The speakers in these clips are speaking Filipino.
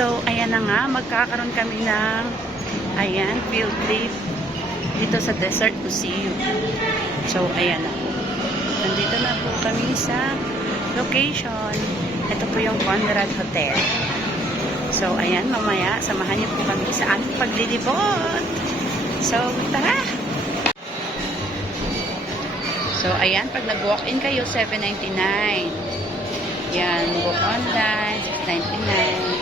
So, ayan na nga, magkakaroon kami ng ayan, field trip dito sa Desert Museum. So, ayan na po. Nandito na po kami sa location. Ito po yung Conrad Hotel. So, ayan, mamaya, samahan niyo po kami sa aming paglilibot. So, tara! So, ayan, pag nag-walk-in kayo, 7.99. Yan, book online, 6.99.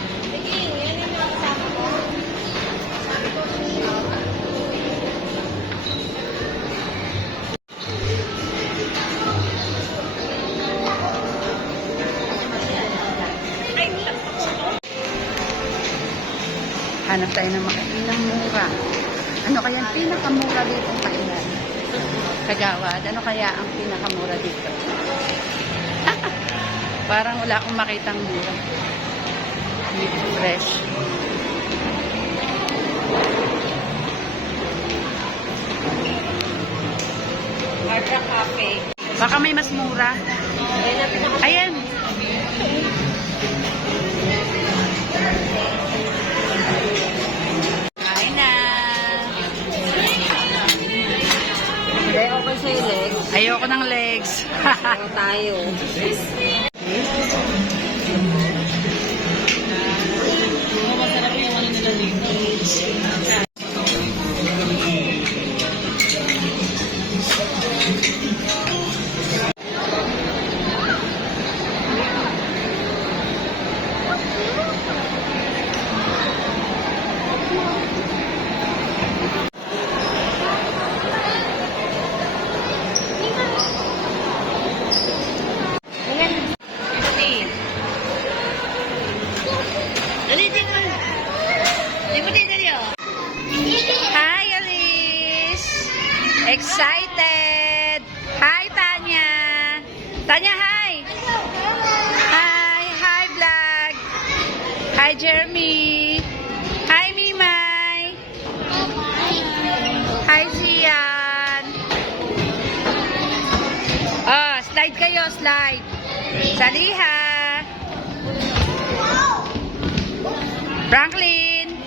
Hanap tayo ng makain ng mura. Ano kaya ang pinakamura dito ang kainan? Kagawad, ano kaya ang pinakamura dito? Parang wala akong makitang mura. Fresh. Barbara Cafe. Baka may mas mura. Ayan Ayoko ng legs. Tayo. Masarap yung ano nila dito. Hi, Jeremy. Hi, Mimay. Hi, Zian. Oh, slide kayo, slide. Saliha. Franklin.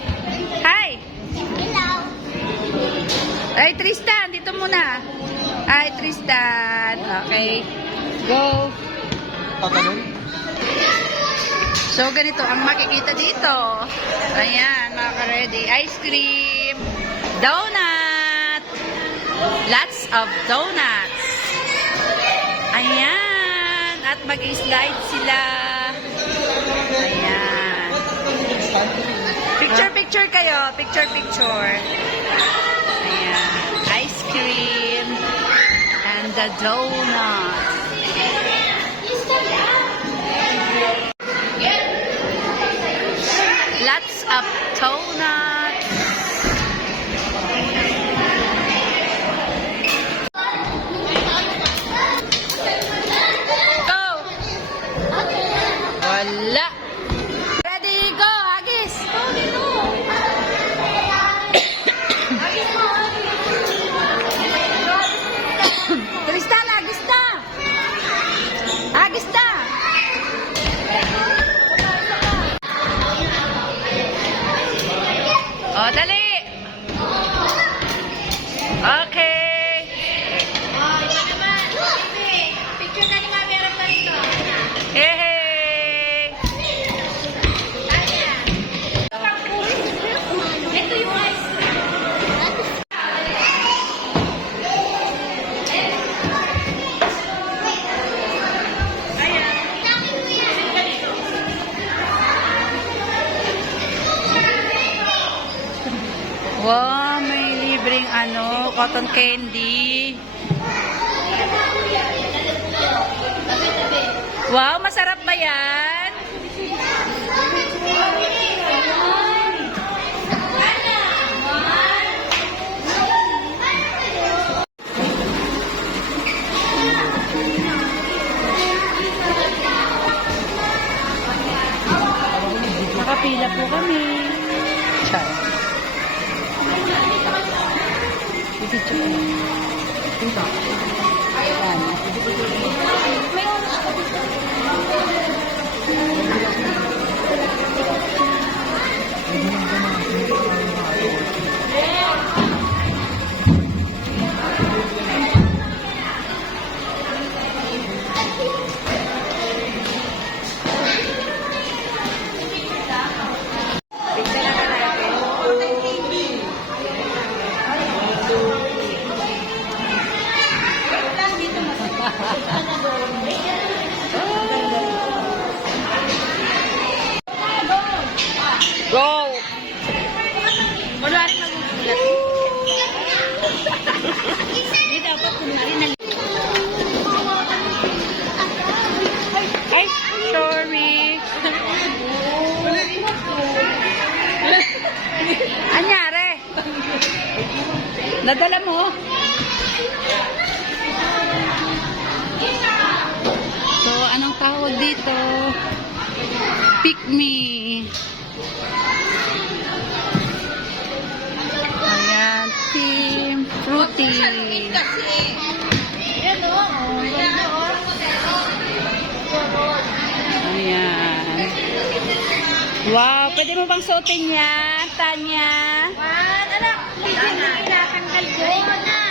Hi. Ay, Tristan, dito muna. Ay, Tristan. Okay. Go. So, ganito ang makikita dito. Ayan, mga ka-ready. Ice cream. Donut. Lots of donuts. Ayan. At mag-slide sila. Ayan. Picture-picture kayo. Picture-picture. Ayan. Ice cream. And the donuts. Go! Cotton candy. Wow, masarap ba yan? Nakapila po kami. Ipicture ko. Ito. Ayan. Go! Wala rin magugulat. Hindi dapat kumarin na Ay, sorry. Anyari? Nadala mo? So, anong tawag dito? Pick me. Ayan, team fruity. Ayan. Wow, pwede mo bang suotin yan, Tanya? Man, anak. Hindi na kinatanggal ko. na.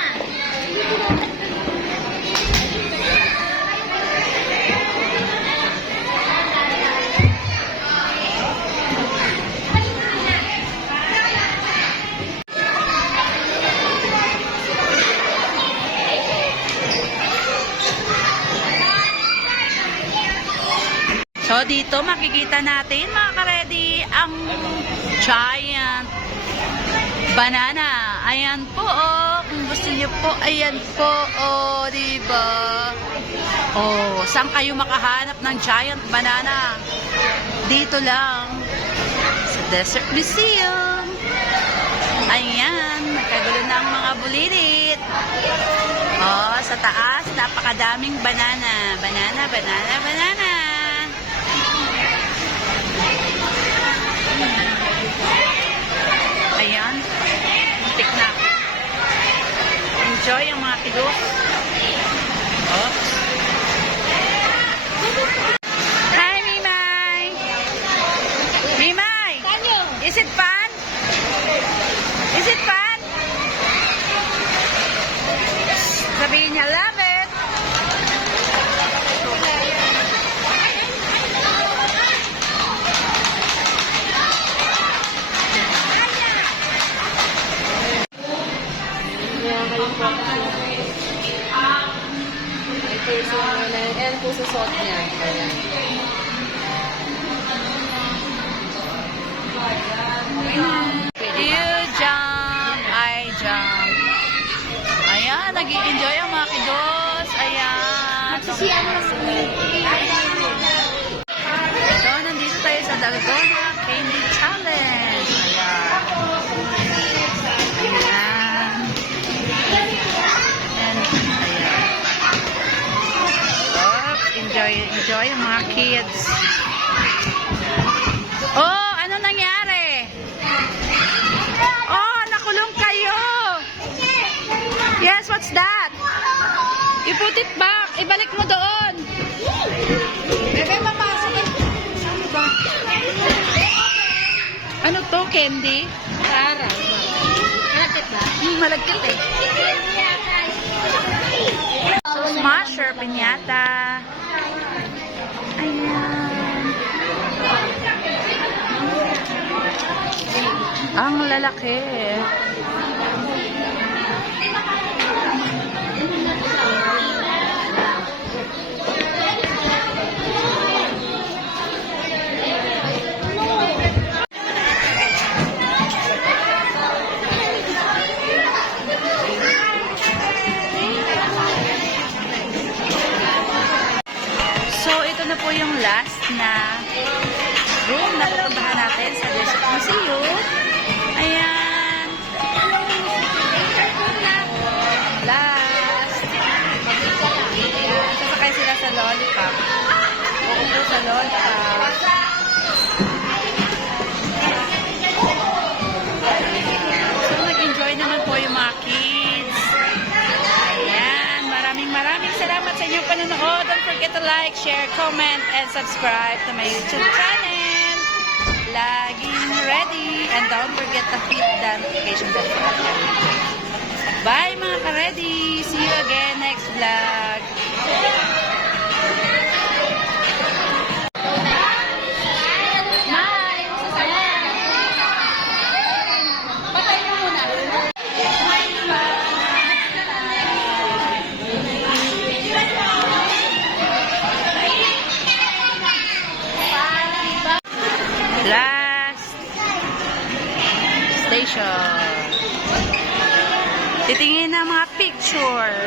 Dito makikita natin, mga karedy, ang giant banana. Ayan po, oh. Kung gusto niyo po, ayan po, oh, di ba? Oh, saan kayo makahanap ng giant banana? Dito lang. Sa Desert Museum. Ayan, nagkagulo na ang mga bulilit. Oh, sa taas, napakadaming banana. Banana, banana, banana. Ayan. Muntik na. Enjoy ang mga kilos. Dalgona Candy Challenge. Ayan. Oops, enjoy, enjoy ang mga kids. Oh, ano nangyari? Oh, nakulong kayo. Yes, what's that? You put it back. Ibalik mo doon. Bebe, Ano to, candy? Para. Malakit ba? Hmm, malagkit eh. So, smasher, pinyata. Ayan. Ang lalaki. So, pupuntahan natin sa Desert Museum. Ayan. Last. Sasakay sila sa lollipop. Uupo sa lollipop. So, nag-enjoy naman po yung mga kids. Ayan, maraming maraming salamat sa inyong panonood. Don't forget to like, share, comment, and subscribe to my YouTube channel. Ready. And don't forget to hit the notification bell. Bye mga ka-ready. See you again next vlog. Titingin ng mga picture.